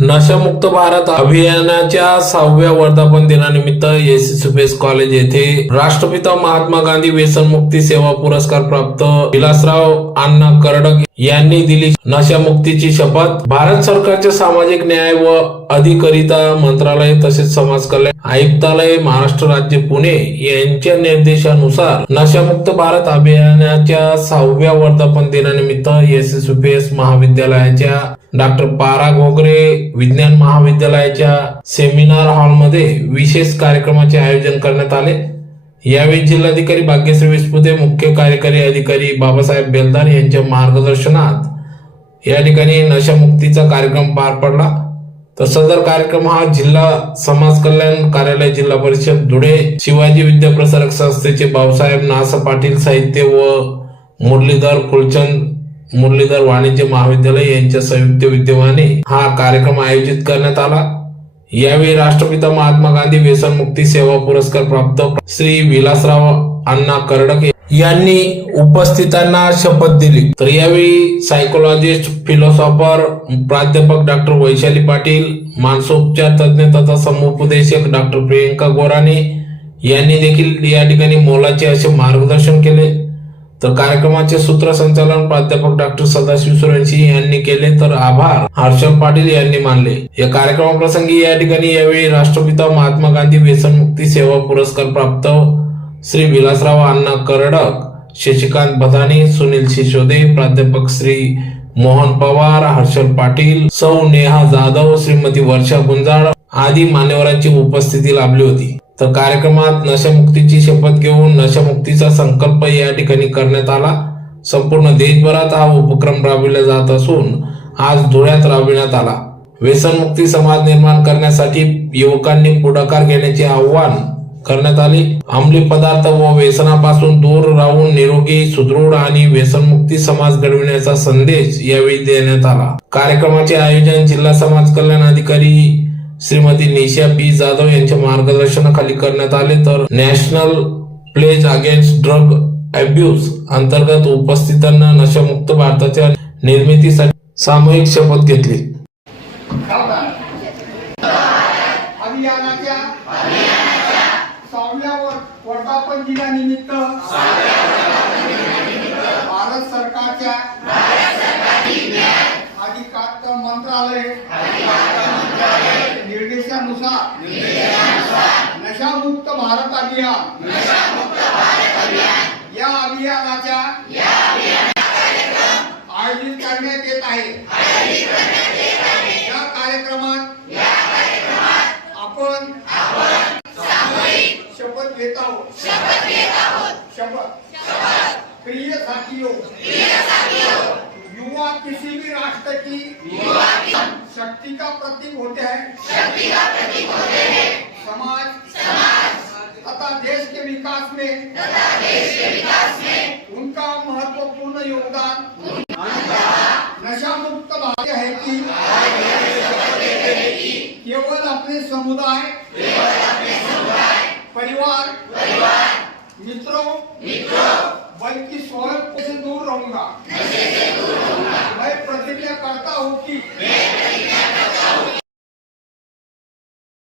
नशामुक्त भारत अभियानाच्या 6व्या वर्धापन दिनानिमित्त एसएसपीएस कॉलेज येथे राष्ट्रपिता महात्मा गांधी व्यसनमुक्ती सेवा पुरस्कार प्राप्त विलासराव अण्णा करडक यांनी दिली नशामुक्तीची शपथ। भारत सरकारचे सामाजिक न्याय व अधिकारिता मंत्रालय तसेच समाज कल्याण आयुक्तालय महाराष्ट्र राज्य पुणे यांच्या निर्देशानुसार नशामुक्त भारत अभियानाच्या 6व्या वर्धापन दिनानिमित्त एसएसपीएस महाविद्यालयाच्या डॉक्टर पारा घोगरे विज्ञान महाविद्यालयाच्या सेमिनार हॉलमध्ये विशेष कार्यक्रमाचे आयोजन करण्यात आले। यावेळी जिल्हाधिकारी भाग्यश्री विस्पुते, मुख्य कार्यकारी अधिकारी बाबासाहेब बेलदार यांच्या मार्गदर्शनात या ठिकाणी नशामुक्तीचा कार्यक्रम पार पडला। तर सदर कार्यक्रम हा जिल्हा समाज कल्याण कार्यालय, जिल्हा परिषद धुळे, शिवाजी विद्याप्रसारक संस्थेचे भाऊसाहेब नासा पाटील साहित्य व मुरलीधर वाणिज्य महाविद्यालय यांच्या संयुक्त विद्यमाने हा कार्यक्रम आयोजित करण्यात आला। यावेळी राष्ट्रपिता महात्मा गांधी व्यसनमुक्ती सेवा पुरस्कार प्राप्त श्री विलासराव अण्णा करडक यांनी उपस्थितांना शपथ दिली। तर यावेळी सायकोलॉजिस्ट, फिलॉसॉफर, प्राध्यापक डॉक्टर वैशाली पाटील, मानसोपचार तज्ञ तथा समुपदेशक डॉक्टर प्रियंका गोराणे यांनी देखील या ठिकाणी मोलाचे असे मार्गदर्शन केले। तर कार्यक्रमाचे सूत्रसंचालन प्राध्यापक डॉक्टर सदाशिव सुरवंशी यांनी केले, तर आभार हर्षल पाटील यांनी मानले। या कार्यक्रमाप्रसंगी या ठिकाणी यावेळी राष्ट्रपिता महात्मा गांधी व्यसनमुक्ती सेवा पुरस्कार प्राप्त श्री विलासराव अण्णा करडक, शशिकांत बदाने, सुनील शिशोदे, प्राध्यापक श्री मोहन पवार, हर्षल पाटील, सौ नेहा जाधव, श्रीमती वर्षा गुंजाळ आदी मान्यवरांची उपस्थिती लाभली होती। तर कार्यक्रमात नशामुक्तीची शपथ घेऊन नशामुक्तीचा संकल्प या ठिकाणी करण्यात आला। संपूर्ण देशभरात हा उपक्रम राबविला जात असून आज धुळ्यात राबविण्यात आला। व्यसनमुक्ती समाज निर्माण करण्यासाठी युवकांनी पुढाकार घेण्याचे आवाहन करण्यात आले। अंमली पदार्थ व व्यसनापासून दूर राहून निरोगी, सुदृढ आणि व्यसनमुक्ती समाज घडविण्याचा संदेश यावेळी देण्यात आला। कार्यक्रमाचे आयोजन जिल्हा समाज कल्याण अधिकारी श्रीमती निशा पी जाधव यांच्या मार्गदर्शनाखाली करण्यात आले। तर national pledge against drug abuse अंतर्गत उपस्थितांना नशामुक्त भारताच्या निर्मितीसाठी सामूहिक शपथ घेतली। अभियानाच्या 6व्या वर्धापन दिनानिमित्त भारत सरकारच्या अधिकार मंत्रालय निर्देशानुसार नशामुक्त भारत अभियान या अभियानाच्या आयोजित करण्यात येत आहे। या कार्यक्रमात आपण शपथ घेत आहोत। शपथ। प्रिय साथियों, युवा किसी भी राष्ट्र की शक्ति का प्रतीक होते हैं। समाज तथा देश के विकास में उनका महत्वपूर्ण योगदान नशा मुक्त भारत है कि केवल अपने समुदाय, परिवार, मित्रों बल्कि स्वयं से दूर रहूंगा। मैं प्रतिज्ञा करता हूँ कि